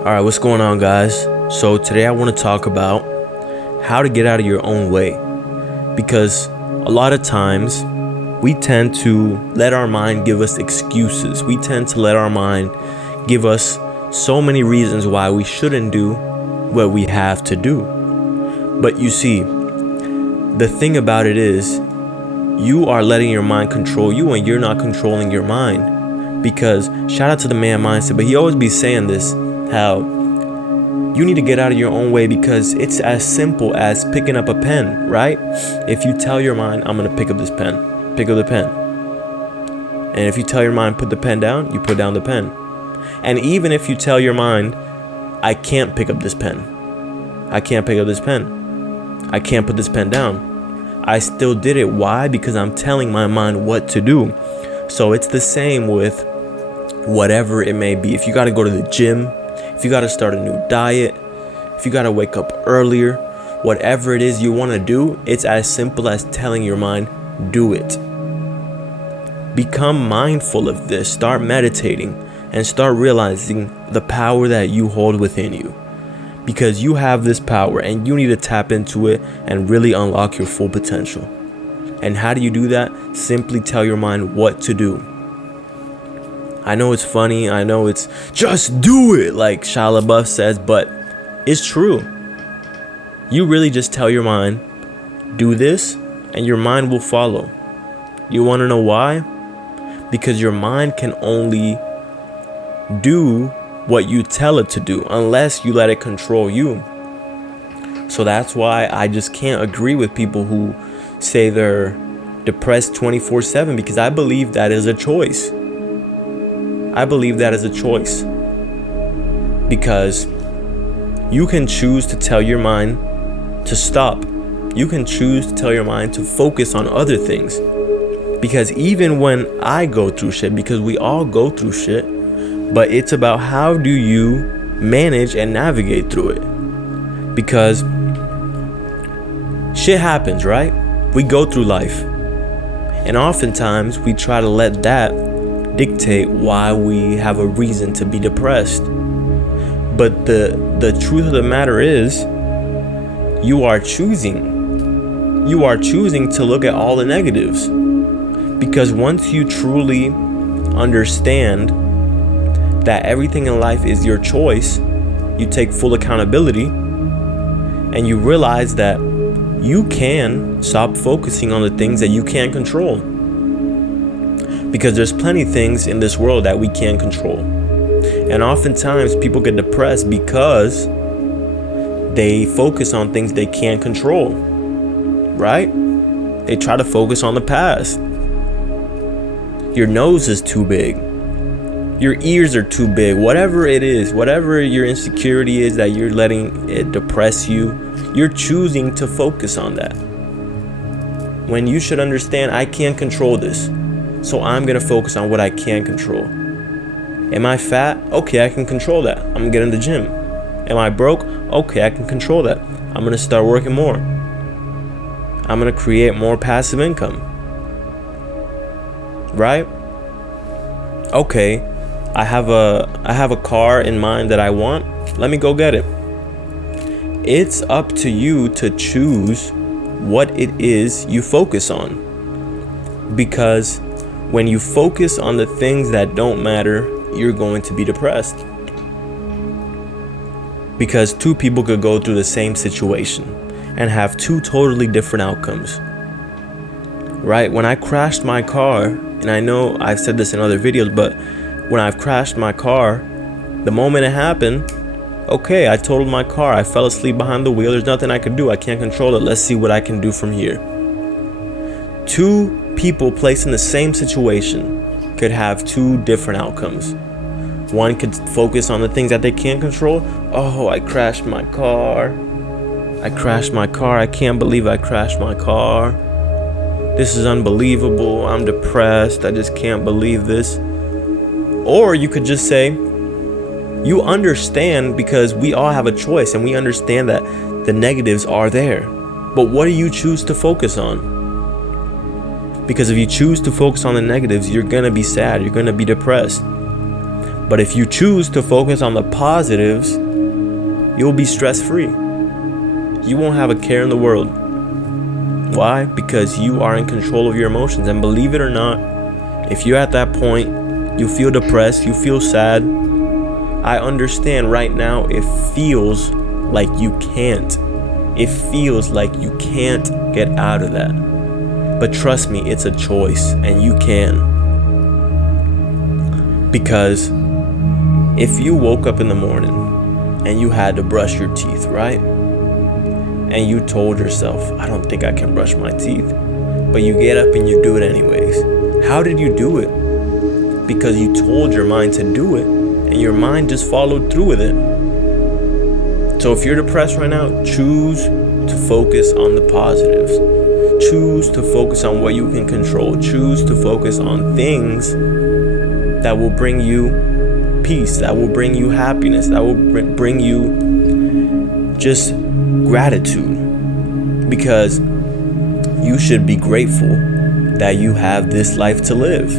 Alright, what's going on, guys? So today I want to talk about how to get out of your own way. Because a lot of times we tend to let our mind give us excuses. We tend to let our mind give us so many reasons why we shouldn't do what we have to do. But you see, the thing about it is, you are letting your mind control you and you're not controlling your mind. Because shout out to the man mindset, but he always be saying this, how you need to get out of your own way because it's as simple as picking up a pen, right? If you tell your mind, I'm gonna pick up this pen, pick up the pen. And if you tell your mind, put the pen down, you put down the pen. And even if you tell your mind, I can't pick up this pen, I can't pick up this pen, I can't put this pen down, I still did it. Why? Because I'm telling my mind what to do. So it's the same with whatever it may be. If you got to go to the gym, if you got to start a new diet, if you got to wake up earlier, whatever it is you want to do, it's as simple as telling your mind, do it. Become mindful of this. Start meditating and start realizing the power that you hold within you. Because you have this power and you need to tap into it and really unlock your full potential. And how do you do that? Simply tell your mind what to do. I know it's funny, I know it's just do it, like Shia LaBeouf says, but it's true. You really just tell your mind, do this, and your mind will follow. You want to know why? Because your mind can only do what you tell it to do, unless you let it control you. So that's why I just can't agree with people who say they're depressed 24/7, because I believe that is a choice. I believe that is a choice. Because you can choose to tell your mind to stop. You can choose to tell your mind to focus on other things. Because even when I go through shit, because we all go through shit, but it's about how do you manage and navigate through it. Because shit happens, right? We go through life. And oftentimes we try to let that dictate why we have a reason to be depressed. But the truth of the matter is, you are choosing to look at all the negatives. Because once you truly understand that everything in life is your choice, you take full accountability and you realize that you can stop focusing on the things that you can't control. Because there's plenty of things in this world that we can't control. And oftentimes people get depressed because they focus on things they can't control, right? They try to focus on the past. Your nose is too big. Your ears are too big. Whatever it is, whatever your insecurity is that you're letting it depress you, you're choosing to focus on that. When you should understand, I can't control this. So I'm going to focus on what I can control. Am I fat? Okay, I can control that. I'm going to get in the gym. Am I broke? Okay, I can control that. I'm going to start working more. I'm going to create more passive income. Right? Okay, I have a car in mind that I want. Let me go get it. It's up to you to choose what it is you focus on. Because when you focus on the things that don't matter, you're going to be depressed. Because two people could go through the same situation and have two totally different outcomes. Right? When I crashed my car, and I know I've said this in other videos, but when I've crashed my car, the moment it happened, okay, I totaled my car. I fell asleep behind the wheel. There's nothing I can do. I can't control it. Let's see what I can do from here. Two people placed in the same situation could have two different outcomes. One could focus on the things that they can't control. Oh, I crashed my car. I can't believe I crashed my car. This is unbelievable. I'm depressed. I just can't believe this. Or you could just say, you understand, because we all have a choice and we understand that the negatives are there. But what do you choose to focus on? Because if you choose to focus on the negatives, you're going to be sad. You're going to be depressed. But if you choose to focus on the positives, you'll be stress-free. You won't have a care in the world. Why? Because you are in control of your emotions. And believe it or not, if you're at that point, you feel depressed, you feel sad, I understand right now it feels like you can't. It feels like you can't get out of that. But trust me, it's a choice, and you can. Because if you woke up in the morning and you had to brush your teeth, right? And you told yourself, I don't think I can brush my teeth. But you get up and you do it anyways. How did you do it? Because you told your mind to do it, and your mind just followed through with it. So if you're depressed right now, choose to focus on the positives. Choose to focus on what you can control. Choose to focus on things that will bring you peace, that will bring you happiness, that will bring you just gratitude. Because you should be grateful that you have this life to live.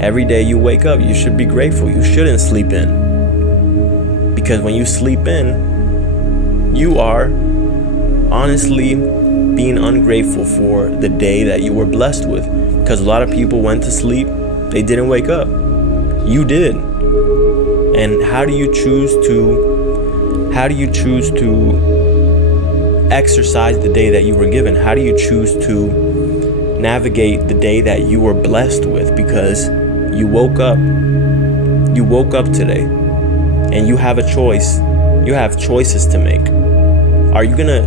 Every day you wake up, you should be grateful. You shouldn't sleep in. Because when you sleep in, you are honestly being ungrateful for the day that you were blessed with. Because a lot of people went to sleep, they didn't wake up. You did. And how do you choose to exercise the day that you were given? How do you choose to navigate the day that you were blessed with? Because you woke up today, and you have a choice. You have choices to make. Are you gonna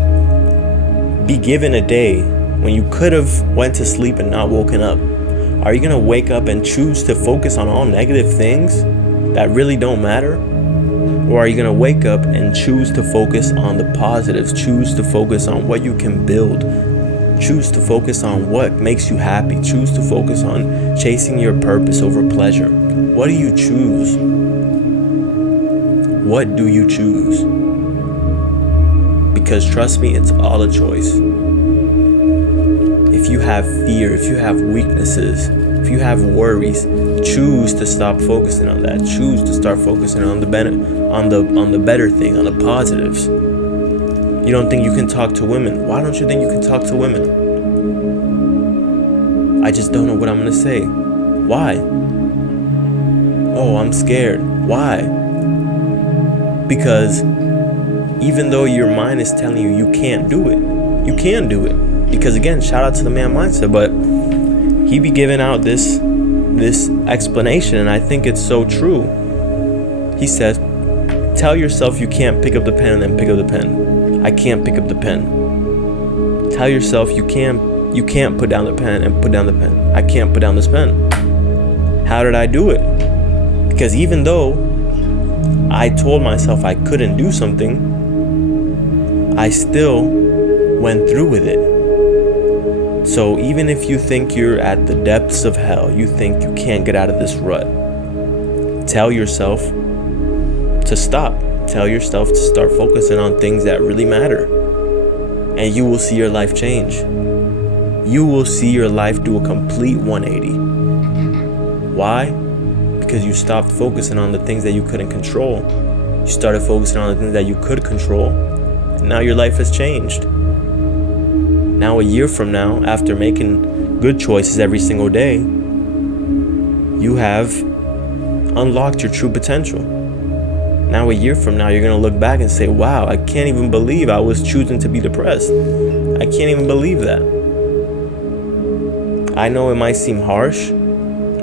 be given a day when you could have went to sleep and not woken up? Are you gonna wake up and choose to focus on all negative things that really don't matter? Or are you gonna wake up and choose to focus on the positives? Choose to focus on what you can build. Choose to focus on what makes you happy. Choose to focus on chasing your purpose over pleasure. What do you choose? What do you choose? Because trust me, it's all a choice. If you have fear, if you have weaknesses, if you have worries, choose to stop focusing on that. Choose to start focusing on the better thing, on the positives. You don't think you can talk to women? Why don't you think you can talk to women? I just don't know what I'm gonna say. Why? Oh, I'm scared. Why? Because even though your mind is telling you you can't do it, you can do it. Because again, shout out to the Man Mindset, but he be giving out this explanation, and I think it's so true. He says, tell yourself you can't pick up the pen and then pick up the pen. I can't pick up the pen. Tell yourself you can't put down the pen and put down the pen. I can't put down this pen. How did I do it? Because even though I told myself I couldn't do something, I still went through with it. So even if you think you're at the depths of hell, you think you can't get out of this rut, tell yourself to stop. Tell yourself to start focusing on things that really matter. And you will see your life change. You will see your life do a complete 180. Why? Because you stopped focusing on the things that you couldn't control. You started focusing on the things that you could control. And now your life has changed. Now a year from now, after making good choices every single day, you have unlocked your true potential. Now a year from now, you're going to look back and say, wow, I can't even believe I was choosing to be depressed. I can't even believe that. I know it might seem harsh.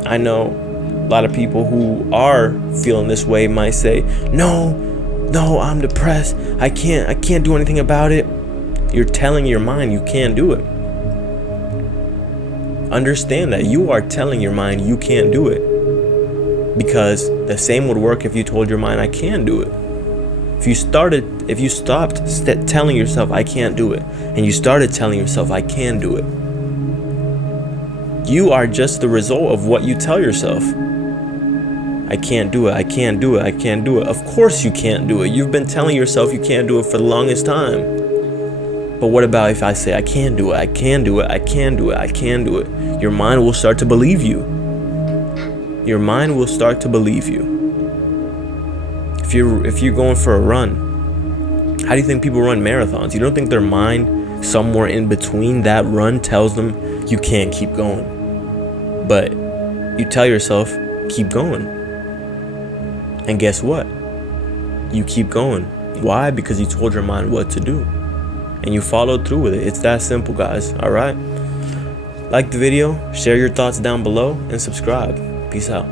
I know a lot of people who are feeling this way might say, no, I'm depressed. I can't do anything about it. You're telling your mind you can't do it. Understand that you are telling your mind you can't do it. Because the same would work if you told your mind I can do it. If you stopped telling yourself I can't do it, and you started telling yourself I can do it, you are just the result of what you tell yourself. I can't do it, I can't do it, I can't do it. Of course you can't do it. You've been telling yourself you can't do it for the longest time. But what about if I say I can do it, I can do it, I can do it, I can do it? Your mind will start to believe you. your mind will start to believe you. If you're going for a run, how do you think people run marathons? You don't think their mind somewhere in between that run tells them you can't keep going, but you tell yourself keep going, and guess what? You keep going. Why? Because you told your mind what to do and you followed through with it. It's that simple, guys. All right, like the video, share your thoughts down below, and subscribe. Peace out.